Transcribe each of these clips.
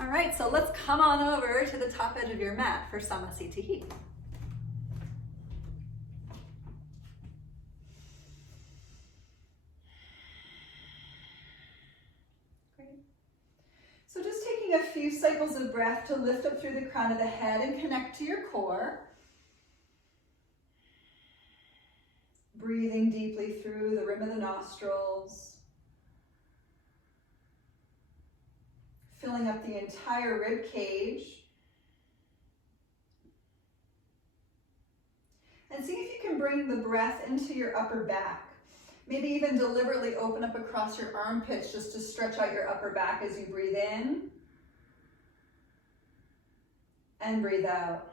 All right, so let's come on over to the top edge of your mat for Samasthiti. Great. So just taking a few cycles of breath to lift up through the crown of the head and connect to your core. Breathing deeply through the rim of the nostrils. Filling up the entire rib cage. And see if you can bring the breath into your upper back. Maybe even deliberately open up across your armpits just to stretch out your upper back as you breathe in. And breathe out.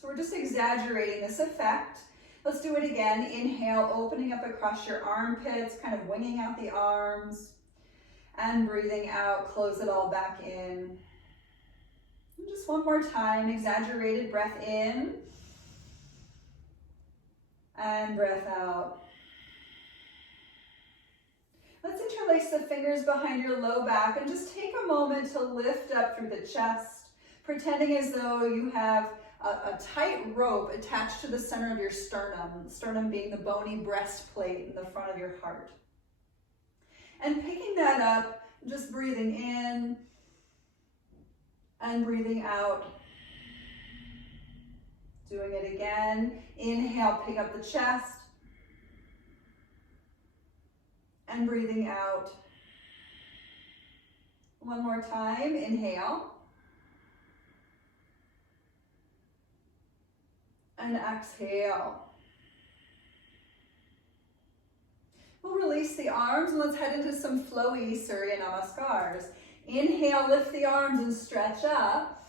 So we're just exaggerating this effect. Let's do it again. Inhale, opening up across your armpits, kind of winging out the arms. And breathing out, close it all back in. And just one more time, exaggerated breath in. And breath out. Let's interlace the fingers behind your low back and just take a moment to lift up through the chest, pretending as though you have a tight rope attached to the center of your sternum being the bony breastplate in the front of your heart. And picking that up, just breathing in and breathing out. Doing it again. Inhale, pick up the chest. And breathing out. One more time, inhale. And exhale. We'll release the arms and let's head into some flowy Surya Namaskars. Inhale, lift the arms and stretch up.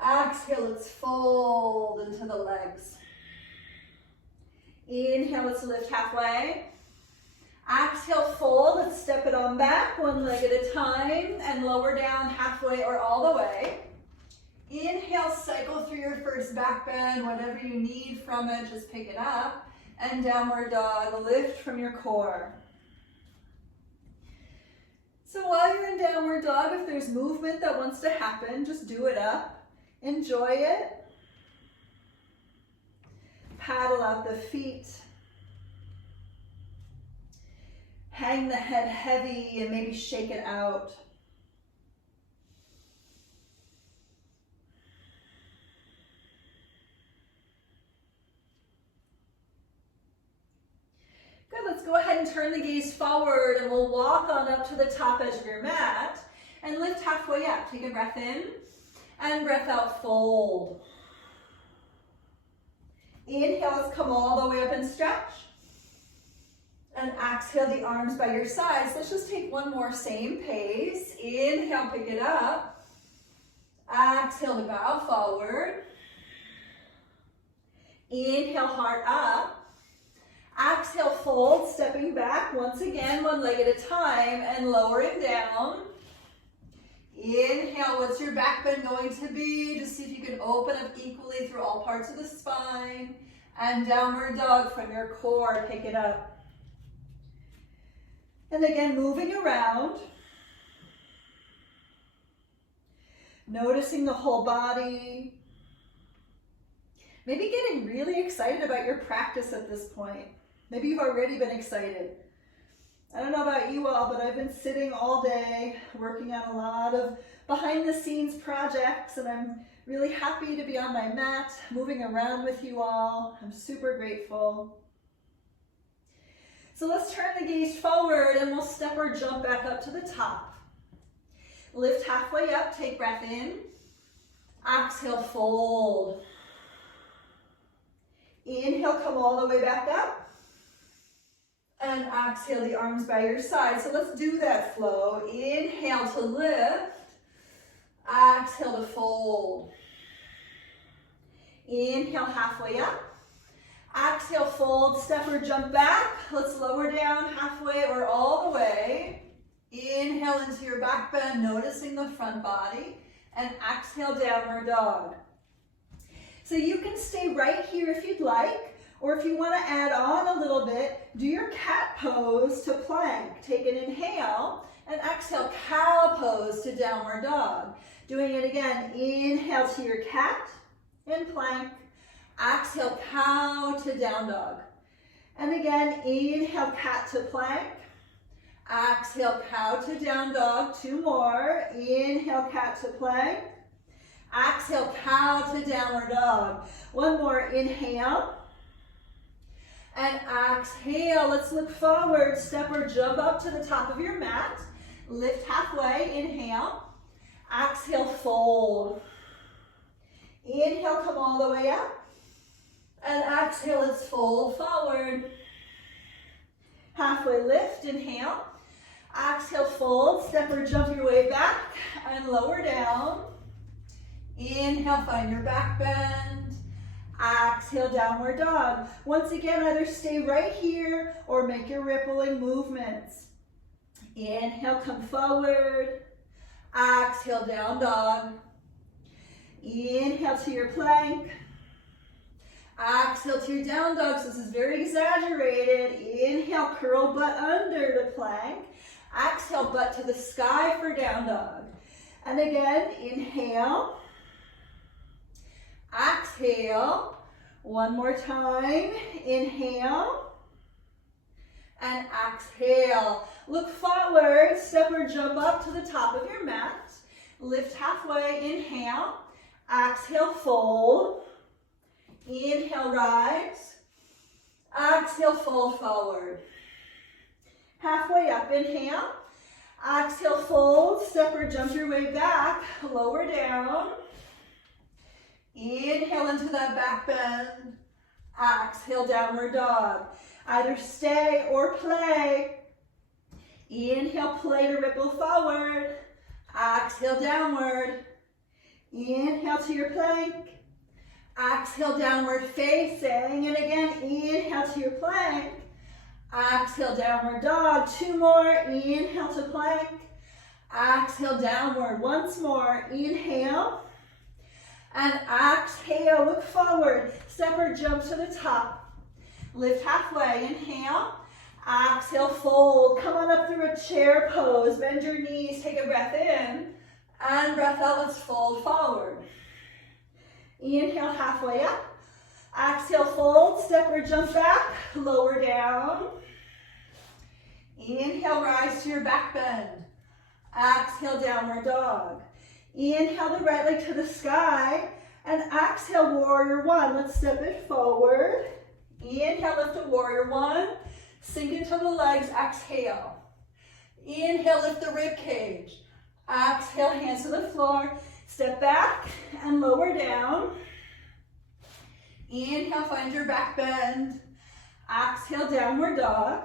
Exhale, let's fold into the legs. Inhale, let's lift halfway. Exhale, fold, let's step it on back, one leg at a time, and lower down halfway or all the way. Inhale, cycle through your first back bend, whatever you need from it, just pick it up. And downward dog, lift from your core. So while you're in downward dog, if there's movement that wants to happen, just do it up. Enjoy it. Paddle out the feet. Hang the head heavy and maybe shake it out. Good, let's go ahead and turn the gaze forward and we'll walk on up to the top edge of your mat and lift halfway up. Take a breath in and breath out, fold. Inhale, let's come all the way up and stretch. And exhale the arms by your sides. Let's just take one more, same pace. Inhale, pick it up. Exhale to bow forward. Inhale, heart up. Exhale, fold, stepping back once again, one leg at a time, and lowering down. Inhale, what's your back bend going to be? Just see if you can open up equally through all parts of the spine. And downward dog from your core, pick it up. And again, moving around. Noticing the whole body. Maybe getting really excited about your practice at this point. Maybe you've already been excited. I don't know about you all, but I've been sitting all day working on a lot of behind the scenes projects, and I'm really happy to be on my mat, moving around with you all. I'm super grateful. So let's turn the gaze forward and we'll step or jump back up to the top. Lift halfway up, take breath in. Exhale, fold. Inhale, come all the way back up. And exhale the arms by your side. So let's do that flow. Inhale to lift. Exhale to fold. Inhale halfway up. Exhale, fold, step or jump back. Let's lower down halfway or all the way. Inhale into your back bend, noticing the front body. And exhale, downward dog. So you can stay right here if you'd like, or if you want to add on a little bit, do your cat pose to plank. Take an inhale And exhale, cow pose to downward dog. Doing it again, inhale to your cat and plank. Exhale, cow to down dog. And again, inhale, cat to plank. Exhale, cow to down dog. 2 more. Inhale, cat to plank. Exhale, cow to downward dog. 1 more, inhale. And exhale, let's look forward. Step or jump up to the top of your mat. Lift halfway, inhale. Exhale, fold. Inhale, come all the way up. And exhale, let's fold forward. Halfway lift, inhale. Exhale, fold. Step or jump your way back and lower down. Inhale, find your back bend. Exhale, downward dog. Once again, either stay right here or make your rippling movements. Inhale, come forward. Exhale, down dog. Inhale to your plank. Exhale to your down dog. So this is very exaggerated. Inhale, curl butt under to plank. Exhale, butt to the sky for down dog. And again, inhale. Exhale. 1 more time. Inhale. And exhale. Look forward. Step or jump up to the top of your mat. Lift halfway. Inhale. Exhale, fold. Inhale, rise. Exhale, fold forward. Halfway up, inhale. Exhale, fold. Step or jump your way back. Lower down. Inhale into that back bend. Exhale, downward dog. Either stay or play. Inhale, play to ripple forward. Exhale, downward. Inhale to your plank. Exhale, downward facing. And again, inhale to your plank. Exhale, downward dog. 2 more. Inhale to plank. Exhale, downward. Once more. Inhale. And exhale. Look forward. Step or jump to the top. Lift halfway. Inhale. Exhale, fold. Come on up through a chair pose. Bend your knees. Take a breath in. And breath out. Let's fold forward. Inhale, halfway up. Exhale, fold. Step or jump back. Lower down. Inhale, rise to your back bend. Exhale, downward dog. Inhale the right leg to the sky. And exhale, warrior 1. Let's step it forward. Inhale, lift to warrior 1. Sink into the legs. Exhale. Inhale, lift the rib cage. Exhale, hands to the floor. Step back and lower down. Inhale, find your back bend. Exhale, downward dog.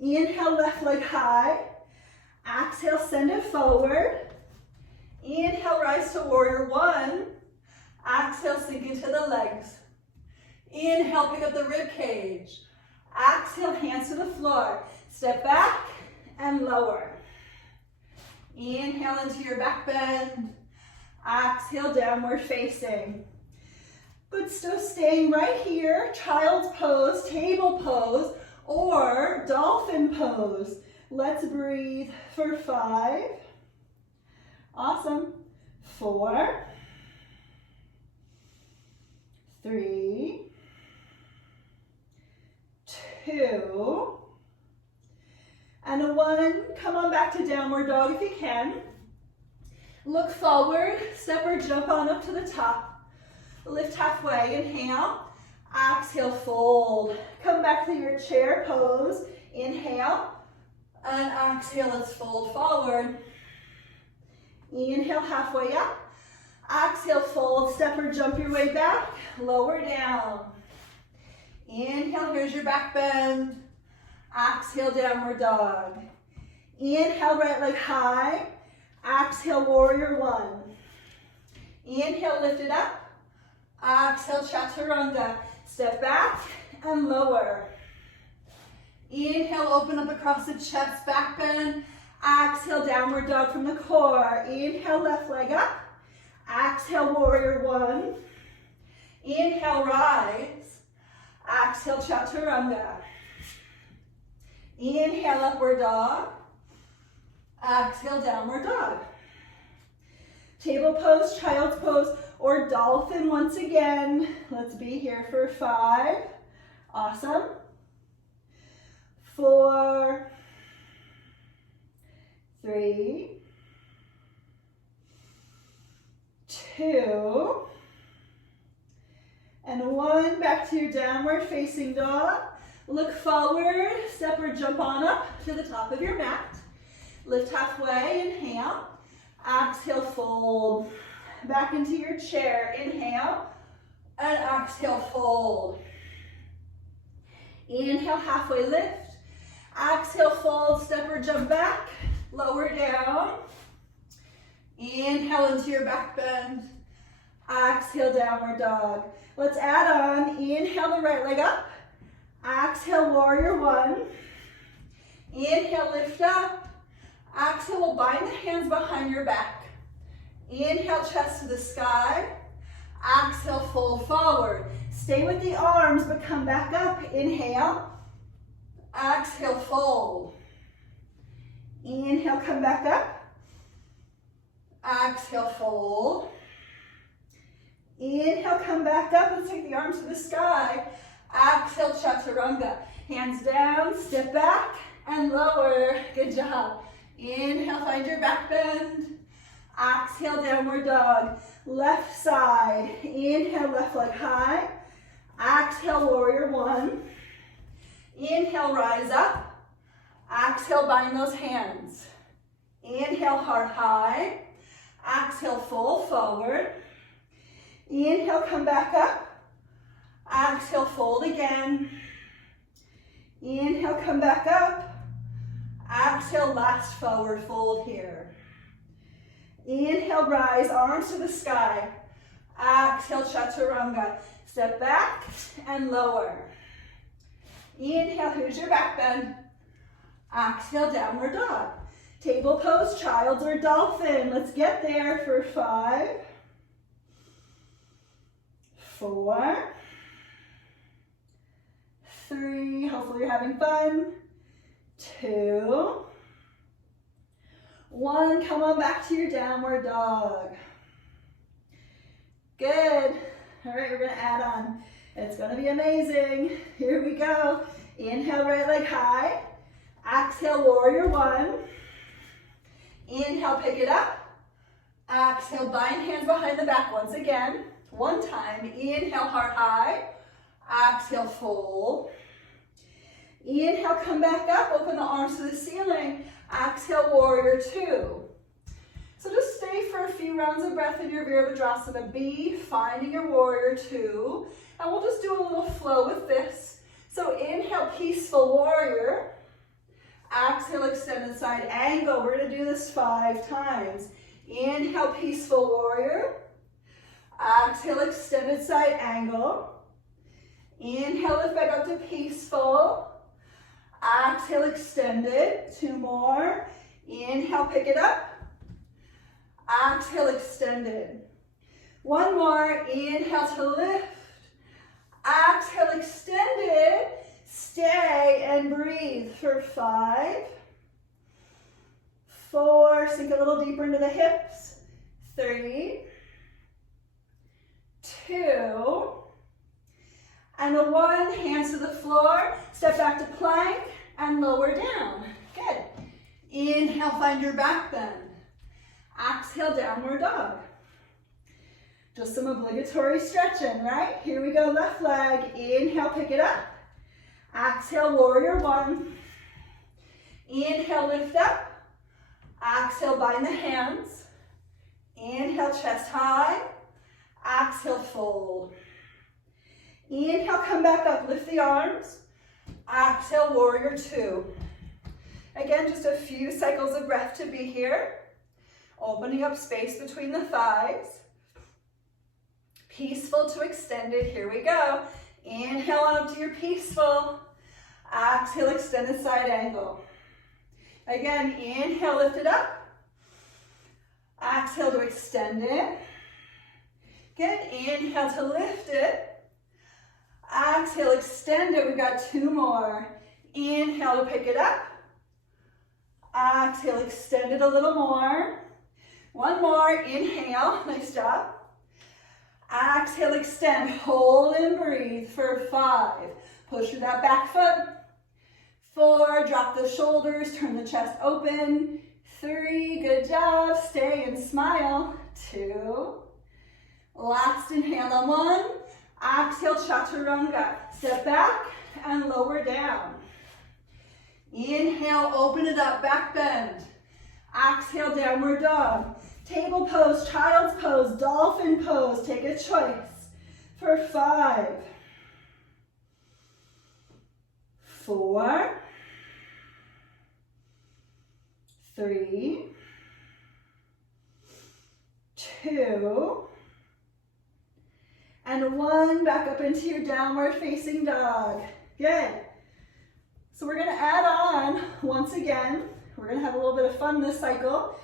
Inhale, left leg high. Exhale, send it forward. Inhale, rise to warrior 1. Exhale, sink into the legs. Inhale, pick up the rib cage. Exhale, hands to the floor. Step back and lower. Inhale into your back bend. Exhale, downward facing. Good, still staying right here. Child's pose, table pose, or dolphin pose. Let's breathe for 5. Awesome. 4, 3, 2, and 1. Come on back to downward dog if you can. Look forward, step or jump on up to the top. Lift halfway, inhale. Exhale, fold. Come back to your chair pose. Inhale, and exhale, let's fold forward. Inhale, halfway up. Exhale, fold, step or jump your way back. Lower down. Inhale, here's your back bend. Exhale, downward dog. Inhale, right leg high. Exhale, warrior 1. Inhale, lift it up. Exhale, chaturanga. Step back and lower. Inhale, open up across the chest, back bend. Exhale, downward dog from the core. Inhale, left leg up. Exhale, warrior 1. Inhale, rise. Exhale, chaturanga. Inhale, upward dog. Exhale, downward dog. Table pose, child's pose, or dolphin once again. Let's be here for 5. Awesome. 4, 3, 2, and 1. Back to your downward facing dog. Look forward, step or jump on up to the top of your mat. Lift halfway, inhale. Exhale, fold. Back into your chair, inhale. And exhale, fold. Inhale, halfway lift. Exhale, fold, step or jump back. Lower down. Inhale into your back bend. Exhale, downward dog. Let's add on. Inhale the right leg up. Exhale, warrior 1. Inhale, lift up. Exhale, we'll bind the hands behind your back. Inhale, chest to the sky. Exhale, fold forward. Stay with the arms, but come back up. Inhale. Exhale, fold. Inhale, come back up. Exhale, fold. Inhale, come back up. Let's take the arms to the sky. Exhale, chaturanga. Hands down, step back, and lower. Good job. Inhale, find your back bend. Exhale, downward dog. Left side. Inhale, left leg high. Exhale, warrior 1. Inhale, rise up. Exhale, bind those hands. Inhale, heart high. Exhale, fold forward. Inhale, come back up. Exhale, fold again. Inhale, come back up. Exhale, last forward fold here. Inhale, rise, arms to the sky. Exhale, chaturanga. Step back and lower. Inhale, here's your back bend. Exhale, downward dog. Table pose, child's or dolphin. Let's get there for 5, 4, 3, hopefully you're having fun. 2, 1, come on back to your downward dog. Good. All right, we're gonna add on. It's gonna be amazing. Here we go. Inhale, right leg high. Exhale, warrior 1. Inhale, pick it up. Exhale, bind hands behind the back once again. 1 time. Inhale, heart high. Exhale, fold. Inhale, come back up, open the arms to the ceiling. Exhale, warrior 2. So just stay for a few rounds of breath in your Virabhadrasana B, finding your warrior 2. And we'll just do a little flow with this. So inhale, peaceful warrior. Exhale, extended side angle. We're gonna do this 5 times. Inhale, peaceful warrior. Exhale, extended side angle. Inhale, lift back up to peaceful. Exhale, extended. 2 more. Inhale, pick it up. Exhale, extended. 1 more. Inhale to lift. Exhale, extended. Stay and breathe for 5, 4. Sink a little deeper into the hips. 3, 2, and a 1. Hands to the floor. Step back to plank and lower down. Good. Inhale, find your back bend. Exhale, downward dog. Just some obligatory stretching, right? Here we go, left leg. Inhale, pick it up. Exhale, warrior 1. Inhale, lift up. Exhale, bind the hands. Inhale, chest high. Exhale, fold. Inhale, come back up, lift the arms. Exhale, warrior 2. Again, just a few cycles of breath to be here. Opening up space between the thighs. Peaceful to extended, here we go. Inhale out to your peaceful. Exhale, extended side angle. Again, inhale, lift it up. Exhale to extend it. Good, inhale to lift it. Exhale, extend it. We've got 2 more. Inhale to pick it up. Exhale, extend it a little more. One more, inhale, nice job. Exhale, extend, hold and breathe for 5. Push through that back foot. 4, drop the shoulders, turn the chest open. 3, good job, stay and smile. 2, last inhale on 1. Exhale, chaturanga. Step back and lower down. Inhale, open it up, back bend. Exhale, downward dog. Table pose, child's pose, dolphin pose. Take a choice for 5, 4, 3, 2, and 1. Back up into your downward facing dog. Good. So we're going to add on, once again, we're going to have a little bit of fun this cycle.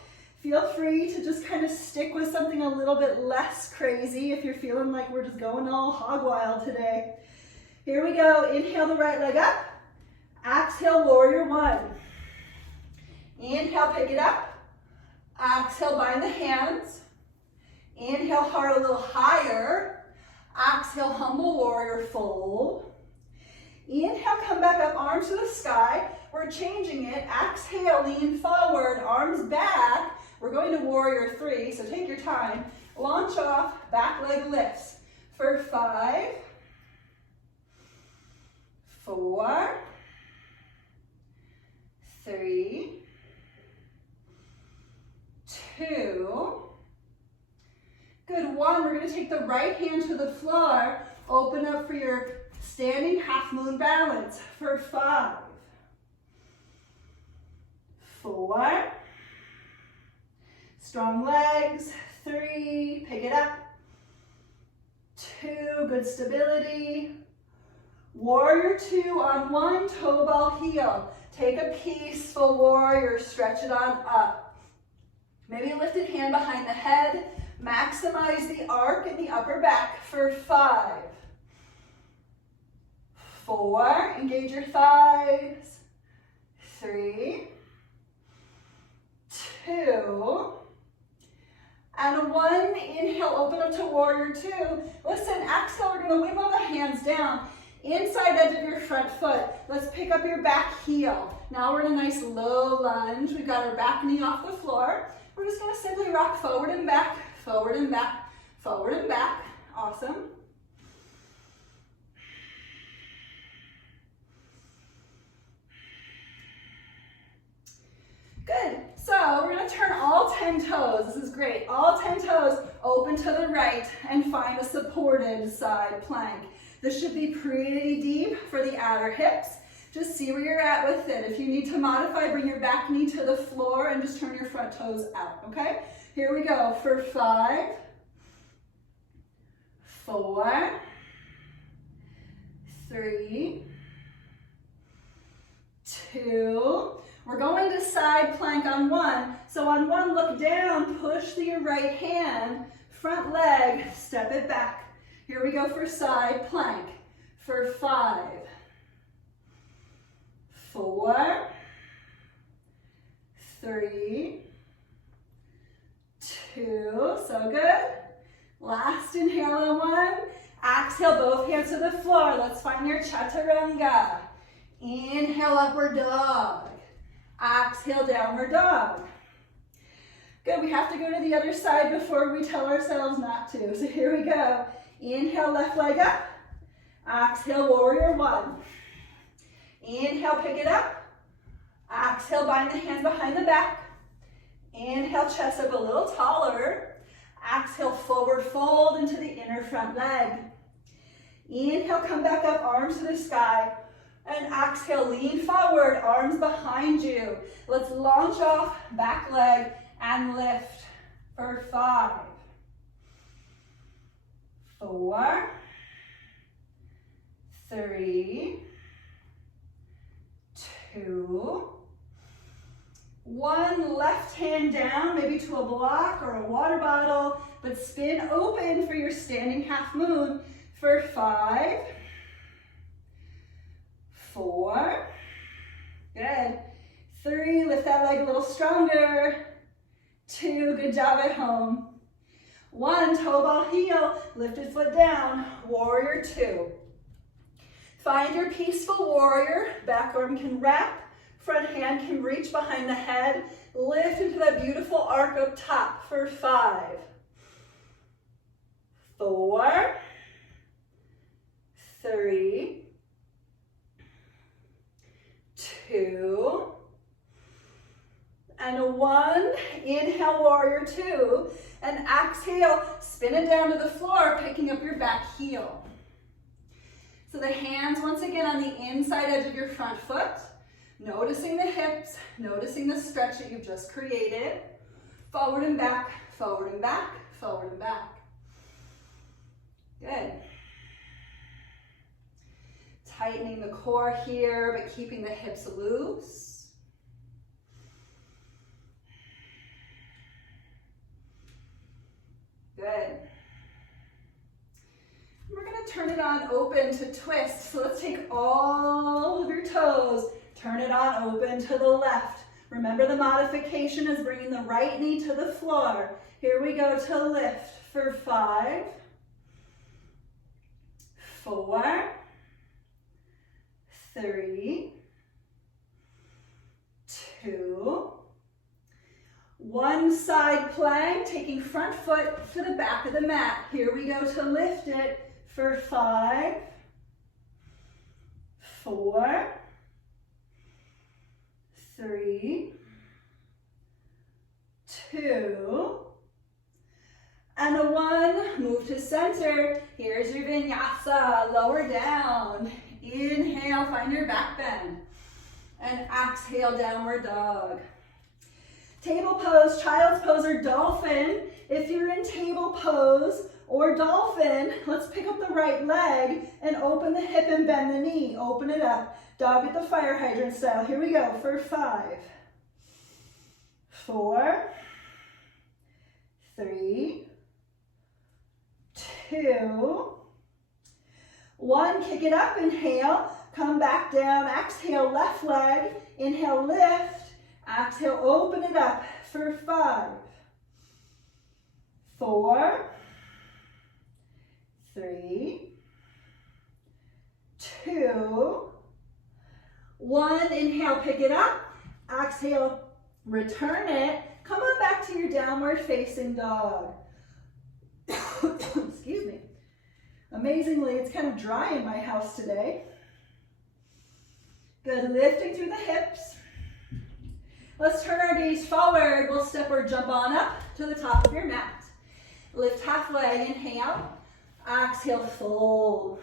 Feel free to just kind of stick with something a little bit less crazy if you're feeling like we're just going all hog wild today. Here we go. Inhale the right leg up. Exhale, warrior 1. Inhale, pick it up. Exhale, bind the hands. Inhale, heart a little higher. Exhale, humble warrior, fold. Inhale, come back up, arms to the sky. We're changing it. Exhale, lean forward, arms back. We're going to warrior 3, so take your time. Launch off, back leg lifts for 5, 4, 3, 2. Good, 1. We're going to take the right hand to the floor. Open up for your standing half moon balance for 5, 4, strong legs, 3, pick it up, 2, good stability, warrior 2 on 1, toe ball heel. Take a peaceful warrior, stretch it on up. Maybe a lifted hand behind the head, maximize the arc in the upper back for 5, 4, engage your thighs, 3, 2, and 1. Inhale, open up to warrior 2. Listen, exhale, we're going to wiggle the hands down. Inside edge of your front foot. Let's pick up your back heel. Now we're in a nice low lunge. We've got our back knee off the floor. We're just going to simply rock forward and back, forward and back, forward and back. Awesome. Good. So we're going to turn all 10 toes. This is great. All 10 toes open to the right and find a supported side plank. This should be pretty deep for the outer hips. Just see where you're at with it. If you need to modify, bring your back knee to the floor and just turn your front toes out, okay? Here we go for 5, 4, 3, 2. We're going to side plank on 1. So on 1, look down, push to your right hand, front leg, step it back. Here we go for side plank for 5, 4, 3, 2, so good. Last inhale on 1. Exhale, both hands to the floor. Let's find your chaturanga. Inhale, upward dog. Exhale, downward dog. Good, we have to go to the other side before we tell ourselves not to. So here we go. Inhale, left leg up. Exhale, warrior 1. Inhale, pick it up. Exhale, bind the hands behind the back. Inhale, chest up a little taller. Exhale, forward fold into the inner front leg. Inhale, come back up, arms to the sky. And exhale, lean forward, arms behind you. Let's launch off, back leg, and lift for 5, 4, 3, 2, 1. Left hand down, maybe to a block or a water bottle, but spin open for your standing half moon for 5, 4, good, 3, lift that leg a little stronger. 2, good job at home. 1, toe ball heel, lifted foot down, warrior 2. Find your peaceful warrior, back arm can wrap, front hand can reach behind the head, lift into that beautiful arc up top for 5, 4, 3, 2, and 1. Inhale, warrior 2, and exhale, spin it down to the floor, picking up your back heel. So the hands once again on the inside edge of your front foot, noticing the hips, noticing the stretch that you've just created. Forward and back, forward and back, forward and back. Good. Tightening the core here, but keeping the hips loose. Good. We're going to turn it on open to twist. So let's take all of your toes, turn it on open to the left. Remember the modification is bringing the right knee to the floor. Here we go to lift for 5, 4, 3, 2, 1 side plank, taking front foot to the back of the mat. Here we go to lift it for 5, 4, 3, 2, and a 1. Move to center. Here's your vinyasa. Lower down. Inhale, find your back bend. And exhale, downward dog. Table pose, child's pose, or dolphin. If you're in table pose or dolphin, let's pick up the right leg and open the hip and bend the knee. Open it up. Dog at the fire hydrant style. Here we go for 5, 4, 3, 2, 1. Kick it up. Inhale. Come back down. Exhale, left leg. Inhale, lift. Exhale, open it up for 5, 4, 3, 2, 1. Inhale, pick it up. Exhale, return it. Come on back to your downward facing dog. Excuse me. Amazingly, it's kind of dry in my house today. Good, lifting through the hips. Let's turn our gaze forward. We'll step or jump on up to the top of your mat. Lift halfway, inhale. Exhale, fold.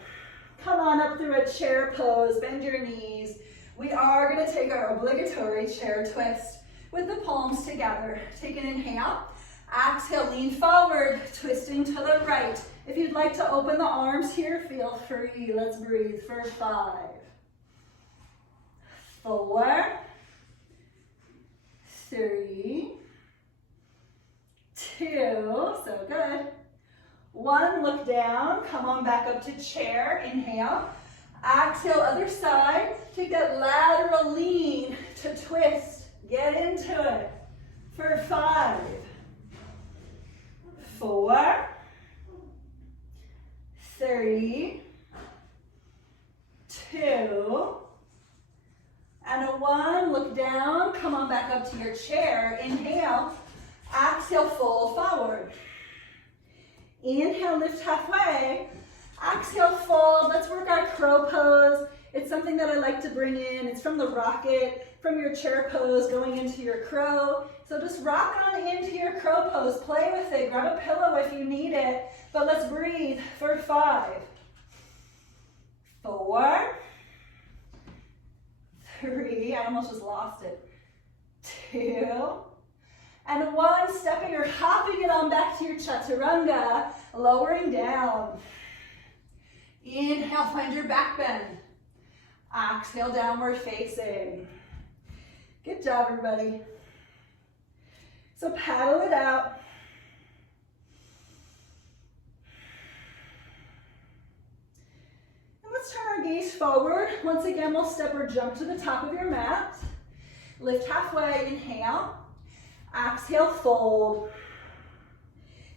Come on up through a chair pose, bend your knees. We are gonna take our obligatory chair twist with the palms together. Take an inhale. Exhale, lean forward, twisting to the right. If you'd like to open the arms here, feel free. Let's breathe for 5, 4, 3, 2, so good. 1, look down, come on back up to chair, inhale. Exhale, other side. Take that lateral lean to twist. Get into it for 5, 4, 3, 2, and a 1. Look down, come on back up to your chair. Inhale, exhale, fold forward. Inhale, lift halfway. Exhale, fold. Let's work our crow pose. It's something that I like to bring in. It's from the rocket, from your chair pose going into your crow. So just rock on into your crow pose. Play with it. Grab a pillow if you need it. But let's breathe for 5, 4, 3, I almost just lost it, 2, and 1. Stepping or hopping it on back to your chaturanga, lowering down. Inhale, find your back bend. Exhale, downward facing. Good job, everybody. So paddle it out. And let's turn our gaze forward. Once again, we'll step or jump to the top of your mat. Lift halfway, inhale. Exhale, fold.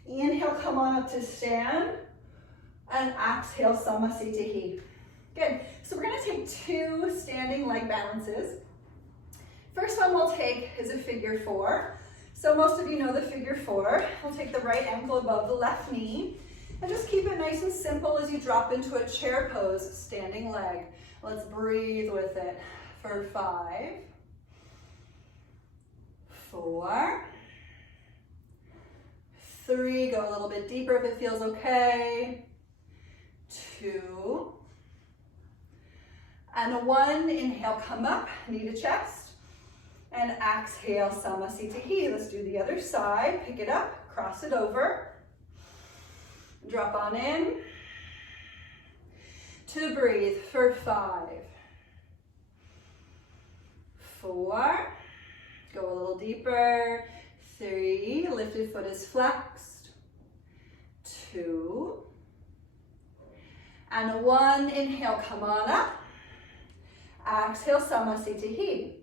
Inhale, come on up to stand. And exhale, Samasthiti. Good. So we're going to take 2 standing leg balances. First one we'll take is a figure 4. So most of you know the figure 4. We'll take the right ankle above the left knee. And just keep it nice and simple as you drop into a chair pose, standing leg. Let's breathe with it for 5, 4, 3, go a little bit deeper if it feels okay, 2, and 1, inhale, come up, knee to chest, and exhale, Samasthiti. Let's do the other side, pick it up, cross it over, drop on in, to breathe for 5, 4, go a little deeper, 3, lifted foot is flexed, 2, and 1, inhale, come on up, exhale, Samasthiti.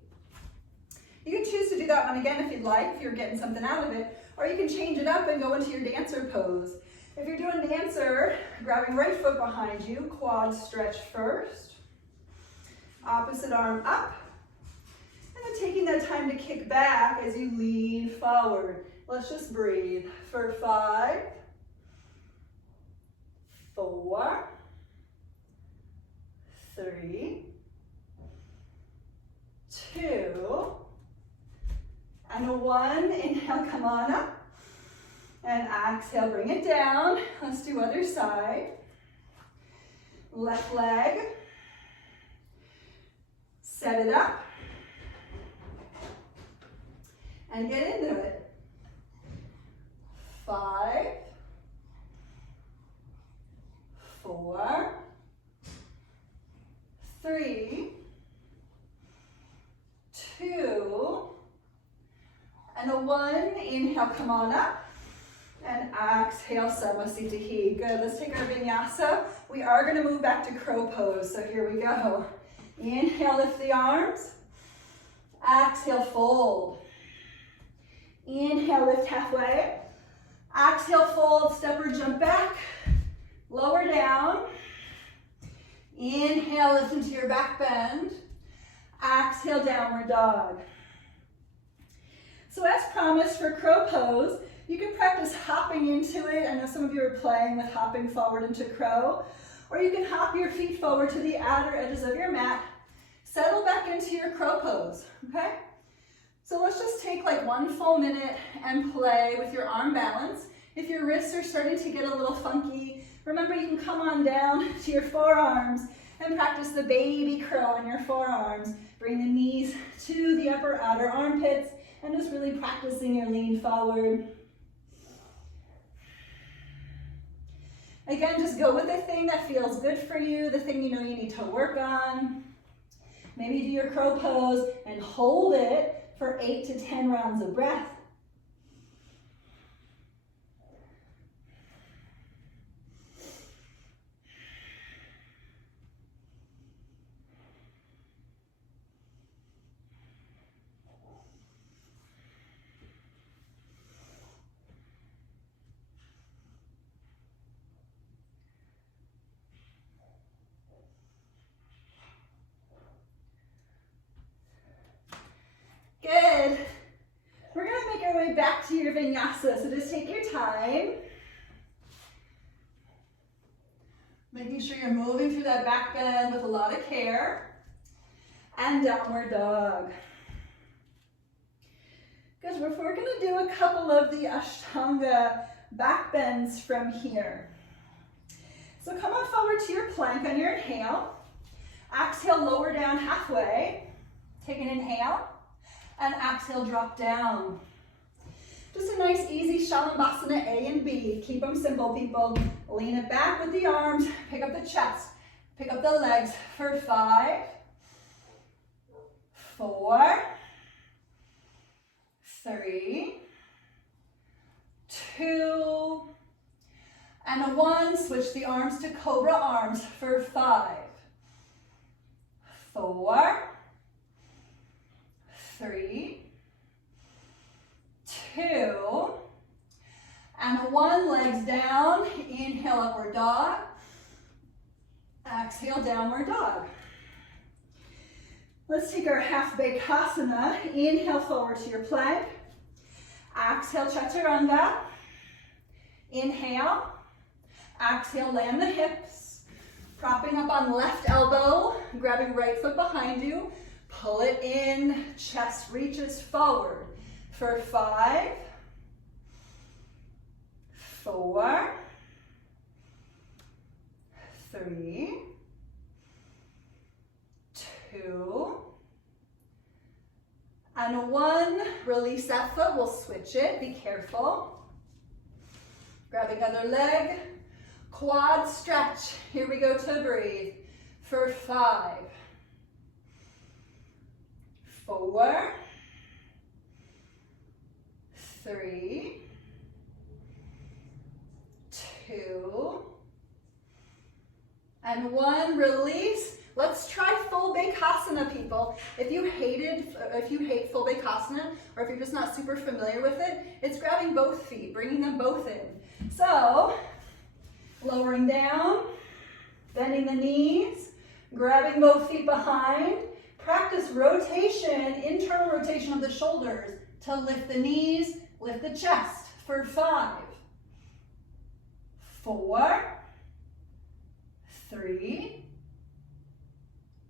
You can choose to do that one again if you'd like, if you're getting something out of it, or you can change it up and go into your dancer pose. If you're doing dancer, grabbing right foot behind you, quad stretch first, opposite arm up, and then taking that time to kick back as you lean forward. Let's just breathe for 5, 4, 3, 2, and 1. Inhale, come on up. And exhale, bring it down. Let's do other side. Left leg. Set it up. And get into it. 5, 4, 3, 2, and 1. Inhale, come on up. And exhale, Samasthiti. Good, let's take our vinyasa. We are gonna move back to crow pose, so here we go. Inhale, lift the arms. Exhale, fold. Inhale, lift halfway. Exhale, fold, step or jump back. Lower down. Inhale, lift into your back bend. Exhale, downward dog. So as promised for crow pose, you can practice hopping into it. I know some of you are playing with hopping forward into crow. Or you can hop your feet forward to the outer edges of your mat. Settle back into your crow pose, okay? So let's just take like 1 full minute and play with your arm balance. If your wrists are starting to get a little funky, remember you can come on down to your forearms and practice the baby crow on your forearms. Bring the knees to the upper outer armpits and just really practicing your lean forward. Again, just go with the thing that feels good for you, the thing you know you need to work on. Maybe do your crow pose and hold it for 8 to 10 rounds of breath. Good. We're going to make our way back to your vinyasa, so just take your time. Making sure you're moving through that back bend with a lot of care. And downward dog. Good. We're going to do a couple of the Ashtanga back bends from here. So come on forward to your plank on your inhale. Exhale, lower down halfway. Take an inhale. And exhale, drop down. Just a nice, easy Shalabhasana A and B. Keep them simple, people. Lean it back with the arms. Pick up the chest. Pick up the legs for 5, 4, 3, 2, and 1. Switch the arms to cobra arms for 5, 4, 3, 2, and 1, legs down. Inhale, upward dog. Exhale, downward dog. Let's take our half Bakasana. Inhale, forward to your plank. Exhale, Chaturanga. Inhale. Exhale, land the hips. Propping up on left elbow, grabbing right foot behind you. Pull it in, chest reaches forward for 5, 4, 3, 2, and 1. Release that foot, we'll switch it, be careful. Grabbing other leg, quad stretch. Here we go to breathe for 5, 4, 3, 2, and 1. Release. Let's try full Bakasana, people. If you hate full Bakasana, or if you're just not super familiar with it, it's grabbing both feet, bringing them both in. So, lowering down, bending the knees, grabbing both feet behind. Practice rotation, internal rotation of the shoulders to lift the knees, lift the chest for 5, 4, 3,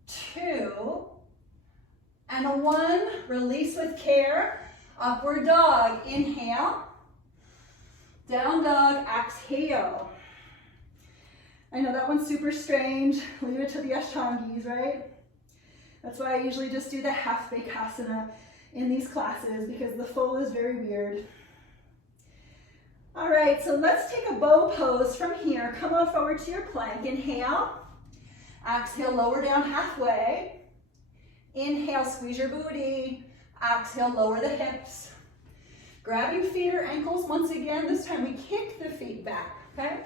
2, and 1. Release with care. Upward dog. Inhale. Down dog. Exhale. I know that one's super strange. Leave it to the Ashangis, right? That's why I usually just do the half Bakasana in these classes, because the full is very weird. All right, so let's take a bow pose from here. Come on forward to your plank. Inhale. Exhale, lower down halfway. Inhale, squeeze your booty. Exhale, lower the hips. Grabbing feet or ankles once again. This time we kick the feet back, okay?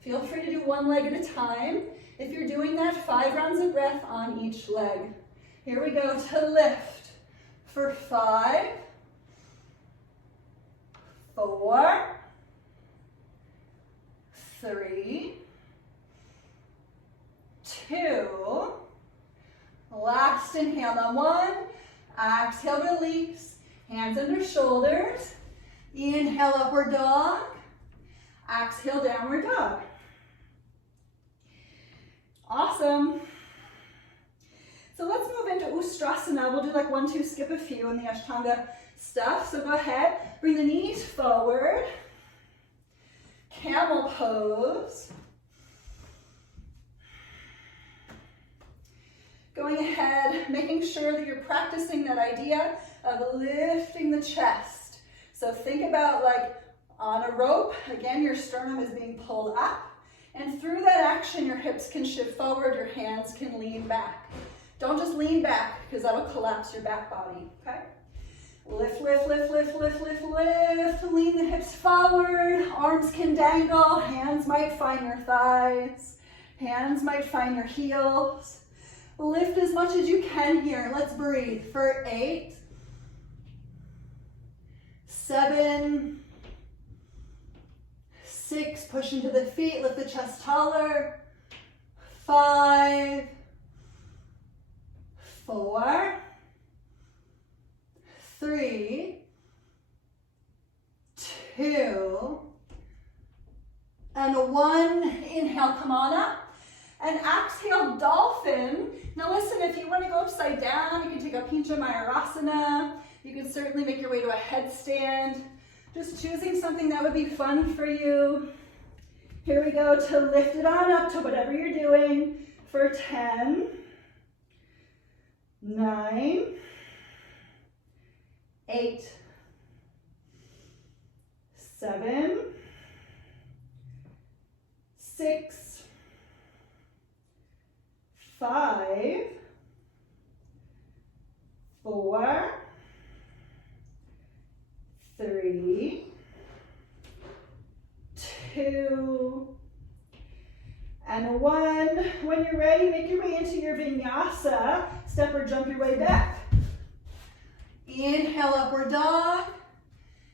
Feel free to do one leg at a time. If you're doing that, 5 rounds of breath on each leg. Here we go to lift for 5, 4, 3, 2, last inhale on 1, exhale, release, hands under shoulders, inhale, upward dog, exhale, downward dog. Awesome. So let's move into Ustrasana. We'll do like 1, 2, skip a few in the Ashtanga stuff. So go ahead, bring the knees forward, camel pose. Going ahead, making sure that you're practicing that idea of lifting the chest. So think about like on a rope, again, your sternum is being pulled up, and through that action, your hips can shift forward, your hands can lean back. Don't just lean back, because that'll collapse your back body, okay? Lift, lift, lift, lift, lift, lift, lift. Lean the hips forward, arms can dangle, hands might find your thighs, hands might find your heels. Lift as much as you can here. Let's breathe for 8, 7, 6, push into the feet, lift the chest taller, 5, 4, 3, 2, and 1. Inhale, come on up. And exhale, dolphin. Now listen, if you want to go upside down, you can take a Pincha Mayurasana. You can certainly make your way to a headstand. Just choosing something that would be fun for you. Here we go to lift it on up to whatever you're doing for 10, 9, 8, 7, 6, 5, 4, 3, 2, and 1. When you're ready, make your way into your vinyasa. Step or jump your way back. Inhale, upward dog,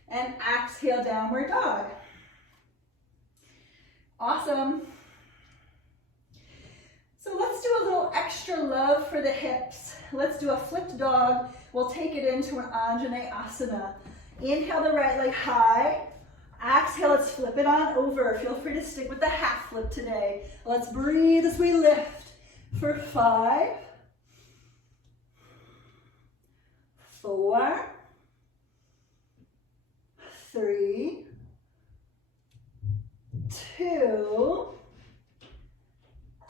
and exhale, downward dog. Awesome. So let's do a little extra love for the hips. Let's do a flipped dog. We'll take it into an Anjanae Asana. Inhale the right leg high. Exhale, let's flip it on over. Feel free to stick with the half flip today. Let's breathe as we lift for 5, 4, 3, 2,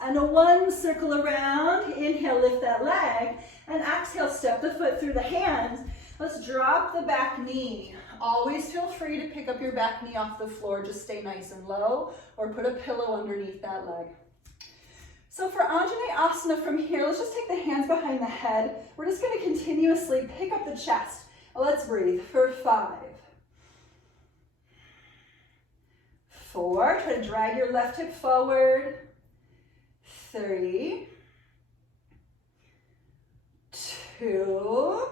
and a 1. Circle around. Inhale, lift that leg, and exhale, step the foot through the hands. Let's drop the back knee. Always feel free to pick up your back knee off the floor. Just stay nice and low, or put a pillow underneath that leg. So for Anjanae Asana from here, let's just take the hands behind the head. We're just going to continuously pick up the chest. Let's breathe for 5, 4, try to drag your left hip forward, 3, 2,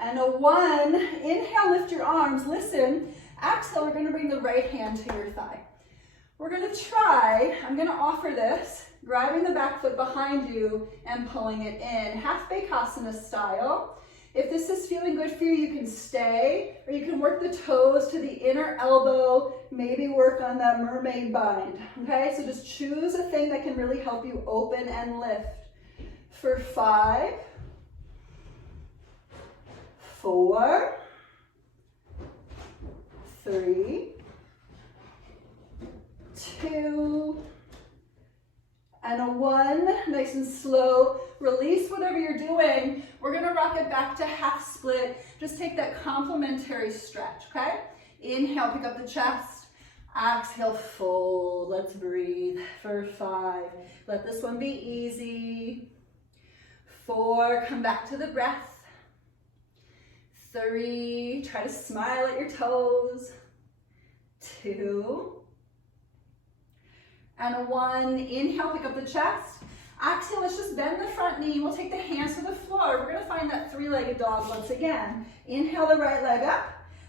and a 1. Inhale, lift your arms. Listen, exhale, we're going to bring the right hand to your thigh. We're going to try, I'm going to offer this, grabbing the back foot behind you and pulling it in, half Bakasana style. If this is feeling good for you, you can stay, or you can work the toes to the inner elbow, maybe work on that mermaid bind, okay? So just choose a thing that can really help you open and lift. For 5, 4, 3, 2, and a 1. Nice and slow. Release whatever you're doing. We're going to rock it back to half split. Just take that complementary stretch, okay? Inhale, pick up the chest. Exhale, fold. Let's breathe for 5. Let this one be easy. 4, come back to the breath. 3, try to smile at your toes. 2, and a 1. Inhale, pick up the chest. Exhale, let's just bend the front knee. We'll take the hands to the floor. We're going to find that 3-legged dog once again. Inhale the right leg up,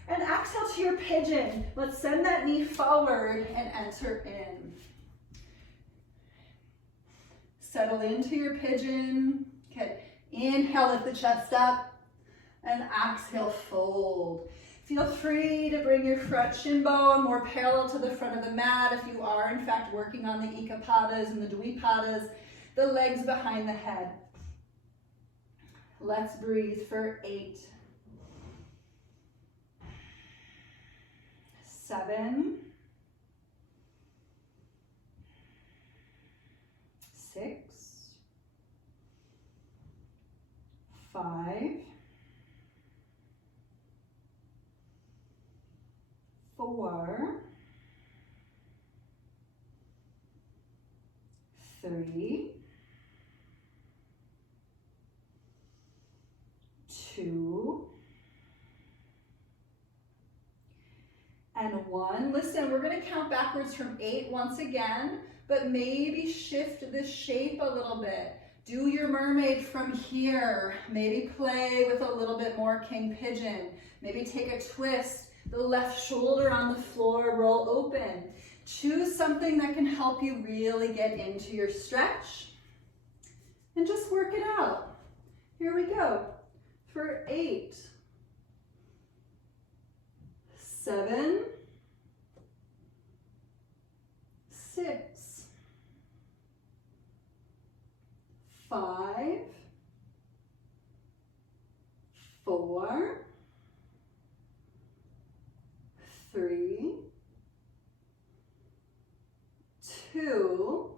and exhale to your pigeon. Let's send that knee forward and enter in. Settle into your pigeon. Good. Inhale, lift the chest up, and exhale, fold. Feel free to bring your front shin bone more parallel to the front of the mat if you are, in fact, working on the ekapadas and the dvipadas, the legs behind the head. Let's breathe for 8, 7, 6, 5, 4, 3, 2, and 1. Listen, we're going to count backwards from 8 once again, but maybe shift the shape a little bit. Do your mermaid from here. Maybe play with a little bit more king pigeon. Maybe take a twist. The left shoulder on the floor, roll open. Choose something that can help you really get into your stretch and just work it out. Here we go. For 8, 7, 6, 5, 4, 3, 2,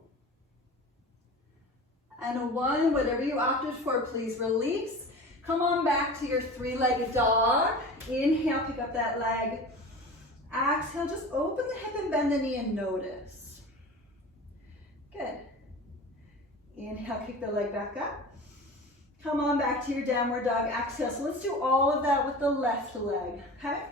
and a 1. Whatever you opted for, please release. Come on back to your 3-legged dog. Inhale, pick up that leg. Exhale, just open the hip and bend the knee and notice. Good. Inhale, kick the leg back up. Come on back to your downward dog. Exhale. So let's do all of that with the left leg, okay?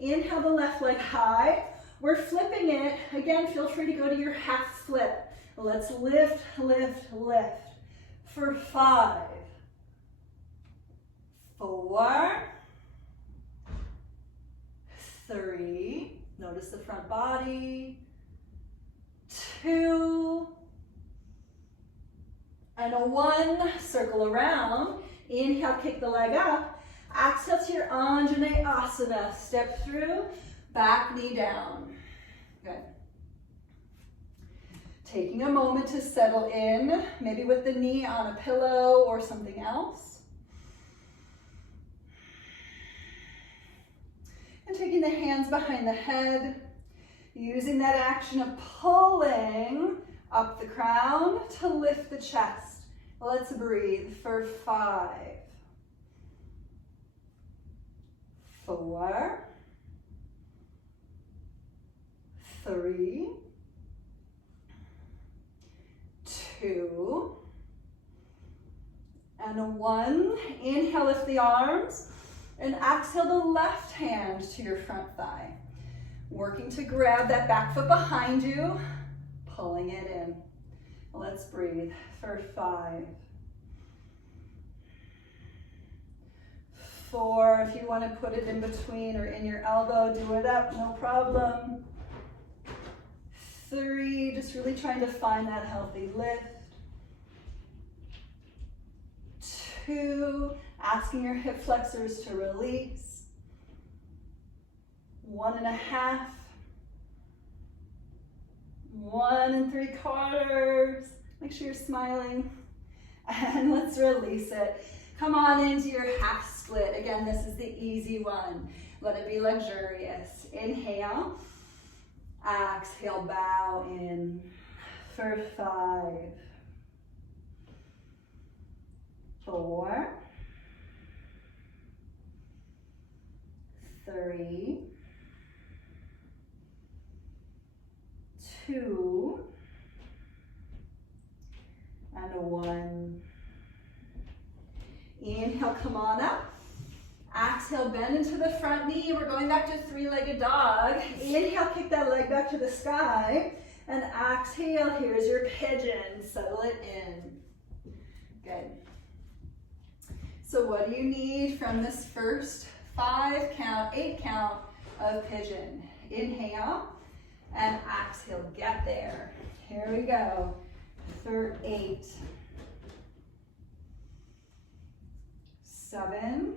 Inhale the left leg high. We're flipping it. Again, feel free to go to your half flip. Let's lift, lift, lift. For 5, 4, 3, notice the front body, 2, and a 1, circle around. Inhale, kick the leg up. Exhale to your Anjanae Asana. Step through, back knee down. Good. Taking a moment to settle in, maybe with the knee on a pillow or something else. And taking the hands behind the head, using that action of pulling up the crown to lift the chest. Let's breathe for 5, 4, 3, 2, and a 1. Inhale, lift the arms, and exhale the left hand to your front thigh. Working to grab that back foot behind you, pulling it in. Let's breathe for 5, 4, if you want to put it in between or in your elbow, do it up, no problem. 3, just really trying to find that healthy lift. 2, asking your hip flexors to release. 1.5, 1 3/4. Make sure you're smiling. And let's release it. Come on into your half split. Again, this is the easy one. Let it be luxurious. Inhale. Exhale, bow in for 5, 4, 3, 2, and a 1. Inhale, come on up. Exhale, bend into the front knee. We're going back to 3-legged dog. Inhale, kick that leg back to the sky. And exhale, here's your pigeon. Settle it in. Good. So what do you need from this first 5 count, 8 count of pigeon? Inhale and exhale, get there. Here we go for 8, 7,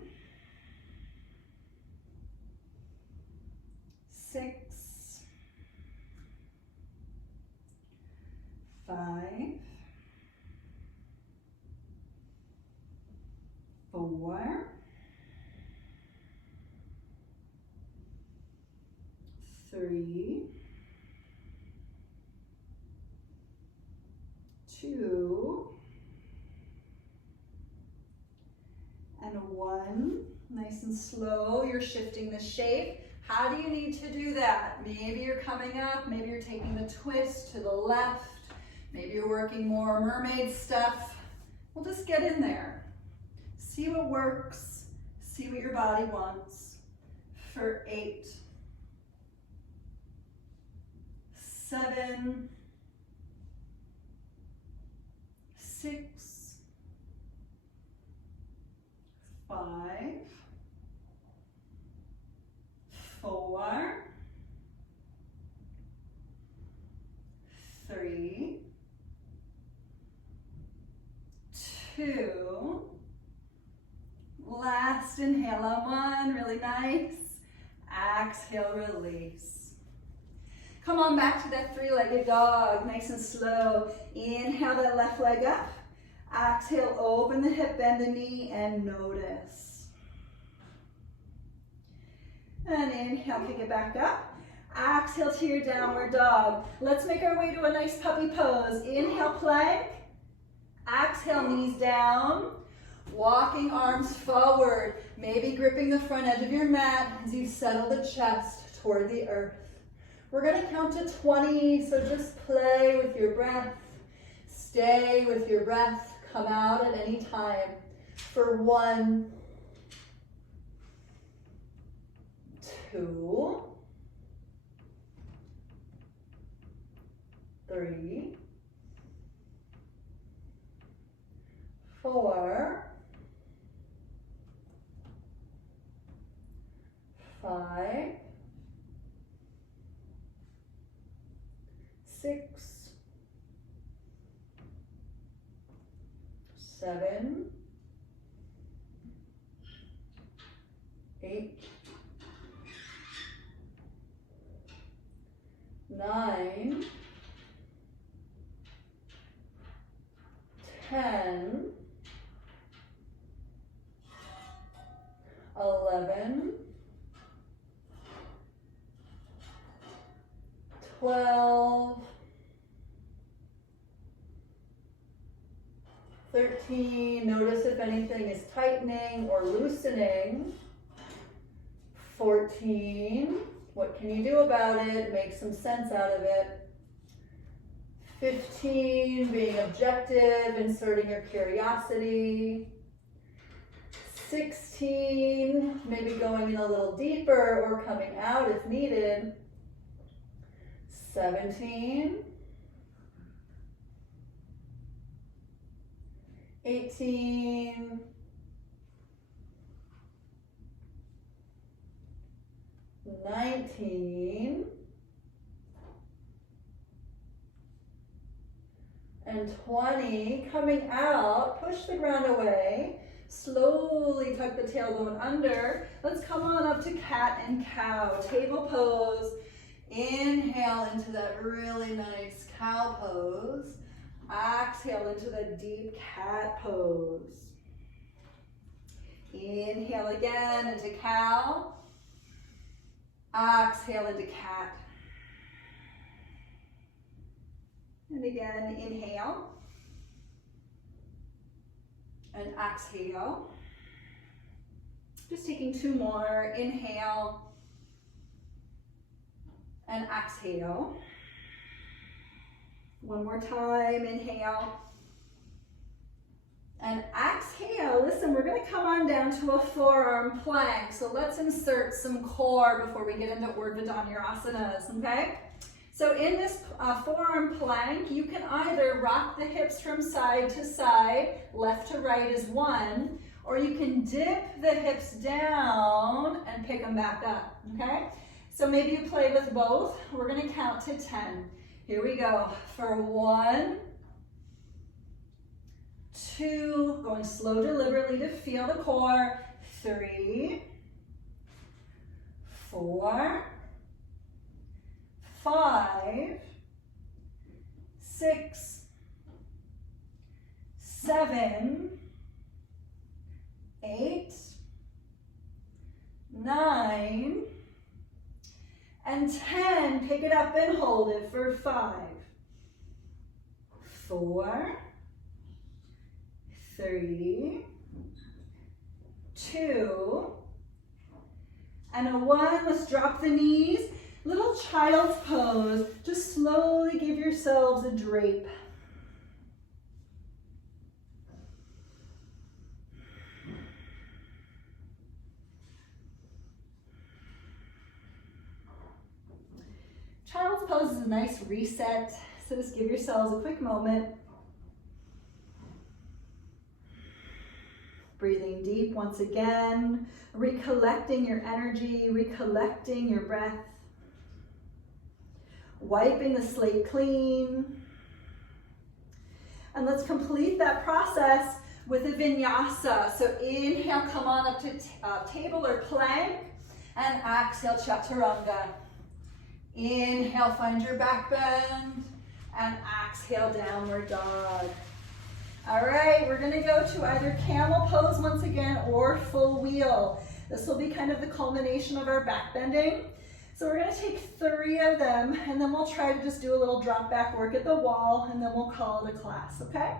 6, 5, 4, 3, 2, and 1. Nice and slow. You're shifting the shape. How do you need to do that? Maybe you're coming up, maybe you're taking the twist to the left, maybe you're working more mermaid stuff. We'll just get in there. See what works, see what your body wants. For 8, 7, 6, 5, 4, 3, 2, last inhale on 1, really nice. Exhale, release. Come on back to that 3-legged dog, nice and slow. Inhale that left leg up. Exhale, open the hip, bend the knee, and notice. And inhale, kick it back up. Exhale to your downward dog. Let's make our way to a nice puppy pose. Inhale, plank. Exhale, knees down. Walking arms forward. Maybe gripping the front edge of your mat as you settle the chest toward the earth. We're going to count to 20, so just play with your breath. Stay with your breath. Come out at any time. For 1, 2, 3, 4, 5, 6, 7, 8, 9, 10, 11, 12, 13, notice if anything is tightening or loosening. 14, what can you do about it? Make some sense out of it. 15, being objective, inserting your curiosity. 16, maybe going in a little deeper or coming out if needed. 17, 18, 19, and 20. Coming out, push the ground away. Slowly tuck the tailbone under. Let's come on up to cat and cow, table pose. Inhale into that really nice cow pose. Exhale into the deep cat pose. Inhale again into cow. Exhale into cat. And again, inhale. And exhale. Just taking 2 more. Inhale. And exhale. One more time. Inhale. And exhale. Listen, we're going to come on down to a forearm plank. So let's insert some core before we get into Urdhva Asanas, okay? So in this forearm plank, you can either rock the hips from side to side, left to right is 1, or you can dip the hips down and pick them back up, okay? So maybe you play with both. We're going to count to 10. Here we go. For 1, 2, going slow deliberately to feel the core. 3, 4, 5, 6, 7, 8, 9, and 10. Pick it up and hold it for 5, 4, 3, 2, and a 1. Let's drop the knees. Little child's pose. Just slowly give yourselves a drape. Child's pose is a nice reset. So just give yourselves a quick moment. Breathing deep once again. Recollecting your energy, recollecting your breath. Wiping the slate clean. And let's complete that process with a vinyasa. So inhale, come on up to table or plank, and exhale, chaturanga. Inhale, find your back bend, and exhale, downward dog. All right, we're gonna go to either camel pose once again or full wheel. This will be kind of the culmination of our back bending. So we're gonna take 3 of them, and then we'll try to just do a little drop back work at the wall, and then we'll call it a class, okay?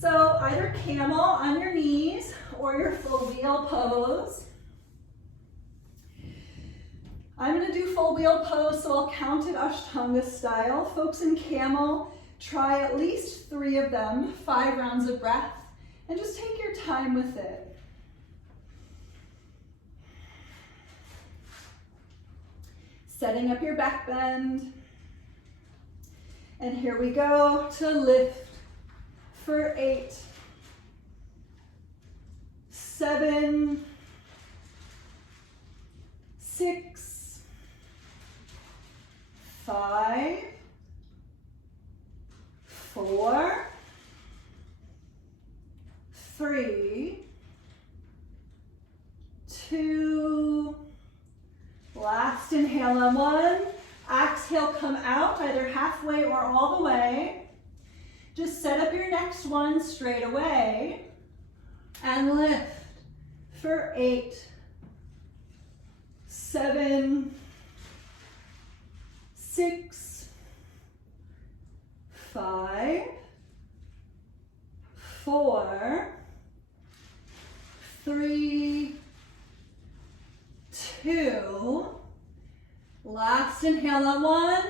So either camel on your knees or your full wheel pose. I'm gonna do full wheel pose, so I'll count it Ashtanga style. Folks in camel, try at least 3 of them, 5 rounds of breath, and just take your time with it. Setting up your back bend. And here we go to lift for 8, 7, 6, 5, 4, 3, 2, last inhale on 1. Exhale, come out either halfway or all the way. Just set up your next one straight away and lift for 8, 7, 6, 5, 4, 3, 2, last inhale on 1,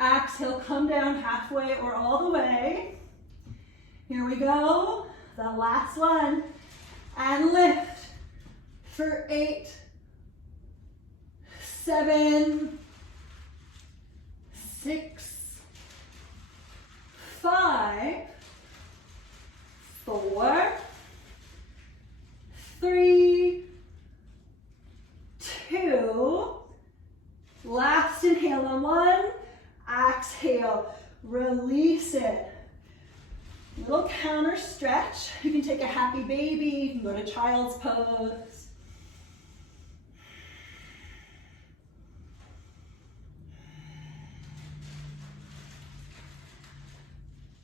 exhale, come down halfway or all the way. Here we go, the last one, and lift for 8, 7, 6, 5, 4, 3, 2, last inhale on 1, exhale, release it. Little counter stretch. You can take a happy baby, you can go to child's pose.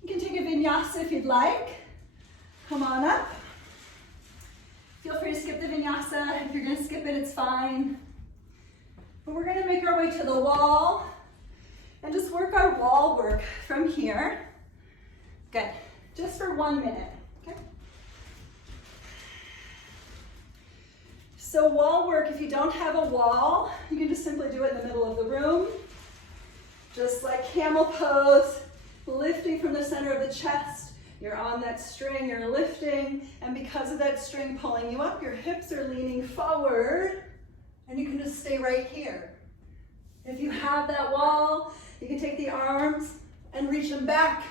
You can take a vinyasa if you'd like. Come on up. Feel free to skip the vinyasa. If you're going to skip it, it's fine. But we're going to make our way to the wall and just work our wall work from here. Good. Just for 1 minute. Okay? So wall work, if you don't have a wall, you can just simply do it in the middle of the room. Just like camel pose, lifting from the center of the chest. You're on that string, you're lifting, and because of that string pulling you up, your hips are leaning forward, and you can just stay right here. If you have that wall, you can take the arms and reach them back.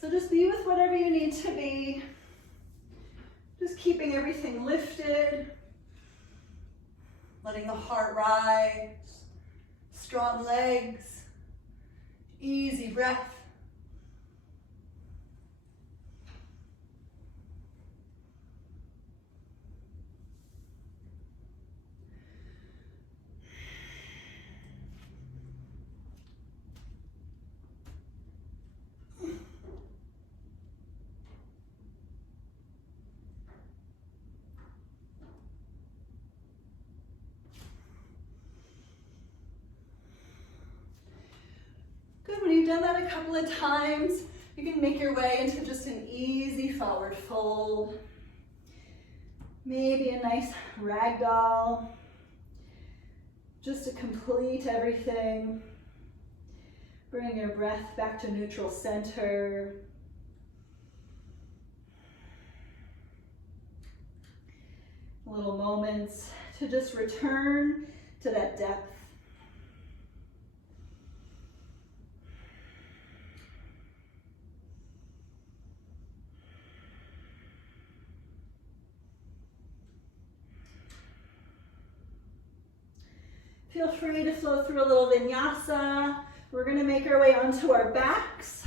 So just be with whatever you need to be. Just keeping everything lifted, letting the heart rise. Strong legs, easy breath. When you've done that a couple of times, you can make your way into just an easy forward fold. Maybe a nice ragdoll, just to complete everything. Bring your breath back to neutral center. Little moments to just return to that depth. Feel free to flow through a little vinyasa. We're going to make our way onto our backs.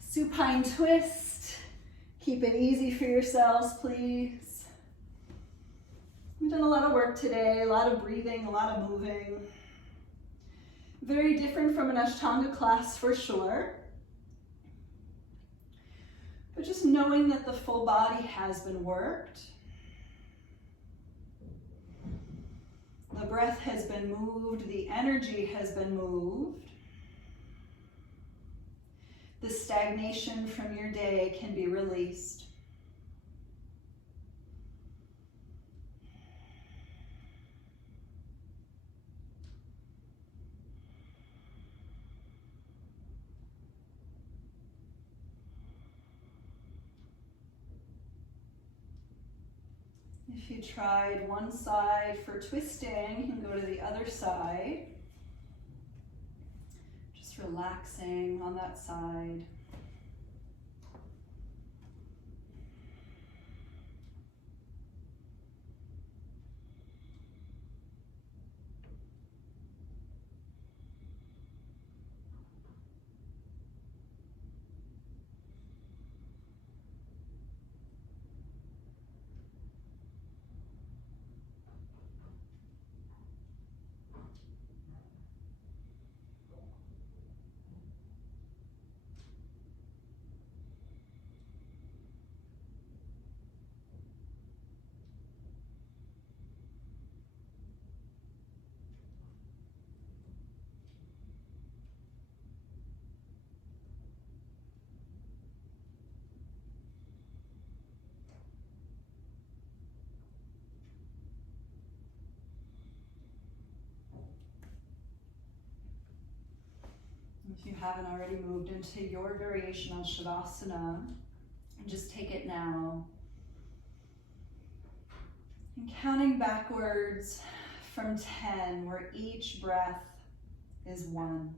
Supine twist. Keep it easy for yourselves, please. We've done a lot of work today, a lot of breathing, a lot of moving. Very different from an Ashtanga class for sure. But just knowing that the full body has been worked. The breath has been moved, the energy has been moved. The stagnation from your day can be released. If you tried one side for twisting, you can go to the other side. Just relaxing on that side. If you haven't already moved into your variation on Savasana, just take it now. And counting backwards from 10, where each breath is 1.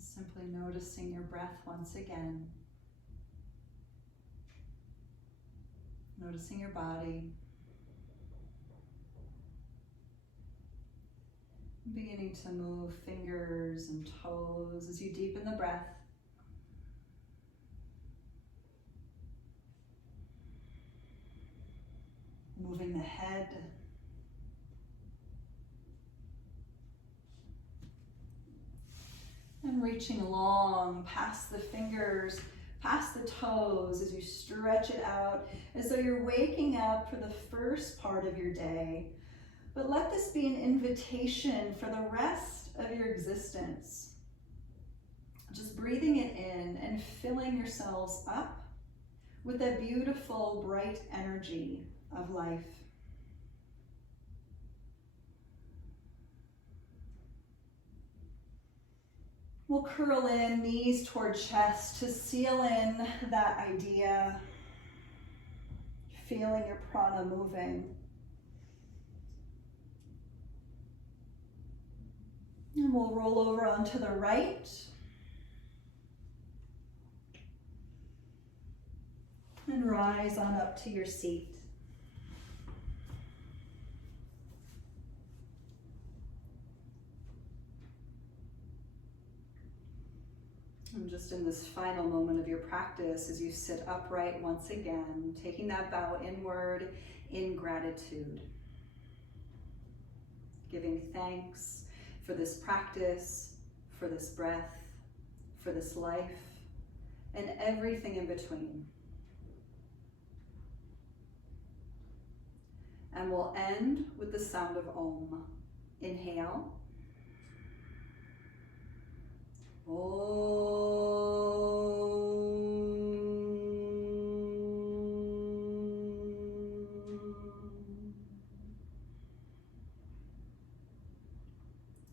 Simply noticing your breath once again. Noticing your body. Beginning to move fingers and toes as you deepen the breath. Moving the head. And reaching long past the fingers, past the toes as you stretch it out as though you're waking up for the first part of your day. But let this be an invitation for the rest of your existence. Just breathing it in and filling yourselves up with that beautiful, bright energy of life. We'll curl in, knees toward chest to seal in that idea, feeling your prana moving. And we'll roll over onto the right. And rise on up to your seat. And just in this final moment of your practice, as you sit upright once again, taking that bow inward in gratitude, giving thanks for this practice, for this breath, for this life, and everything in between. And we'll end with the sound of Om. Inhale.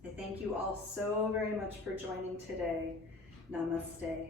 I thank you all so very much for joining today. Namaste.